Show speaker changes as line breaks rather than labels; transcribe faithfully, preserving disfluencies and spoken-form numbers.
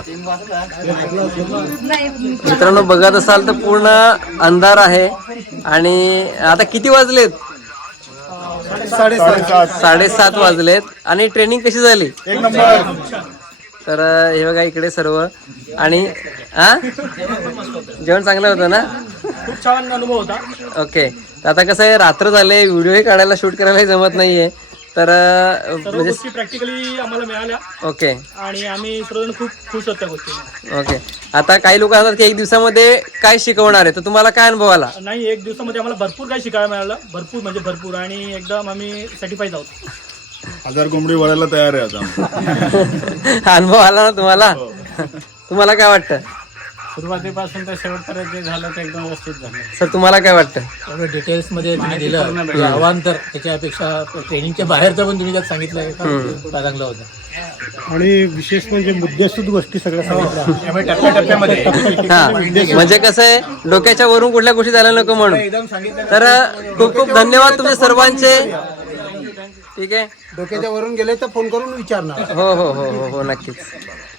मित्रांनो बघत असाल तर पूर्ण अंधार आहे आणि आता किती वाजलेत?
साडेसात
साडेसात वाजलेत आणि ट्रेनिंग कशी झाली?
एक नंबर.
तर हे बघा इकडे सर्व आणि हा जेवण चांगलं होतं ना?
खूप छान अनुभव होता.
ओके. तर आता कसं आहे रात्र झाले, व्हिडिओही काढायला शूट करायला जमत नाहीये तर
सर्व
म्हणजे
गोष्टी प्रॅक्टिकली आम्हाला मिळाल्या
ओके
आणि आम्ही सर्वजण खूप खुश होत त्या गोष्टी.
ओके. आता काही लोक असतात की एक दिवसामध्ये काय शिकवणार आहे, तर तुम्हाला काय अनुभव आला?
नाही, एक दिवसामध्ये आम्हाला भरपूर काही शिकायला मिळालं, भरपूर म्हणजे भरपूर, आणि एकदम आम्ही सॅटिस्फाईड आहोत.
हजार कोंबडी वळायला तयार आहे आता.
अनुभव आला ना तुम्हाला? तुम्हाला काय वाटतं
सुरुवातीपासून तर शेवटपर्यंत जे झालं ते एकदम व्यवस्थित झालं.
सर? तुम्हाला काय वाटतं?
डिटेल्स मध्ये तुम्ही दिलं ते आव्हान, तर त्याच्यापेक्षा ट्रेनिंगच्या बाहेरचं पण तुम्ही त्यात सांगितलं का चांगलं होतं.
आणि विशेष म्हणजे मुद्देसूद गोष्टी सगळ्या सांगितल्या.
त्यामुळे टप्प्याटप्प्यामध्ये
हा म्हणजे कसं आहे डोक्याच्या वरून कुठल्या गोष्टी झाल्या नको म्हणून.
एकदम सांगितलं.
तर खूप खूप धन्यवाद तुमचे सर्वांचे. ठीक आहे.
डोक्याच्या वरून गेले तर फोन करून विचारणार.
हो हो हो हो हो नक्कीच.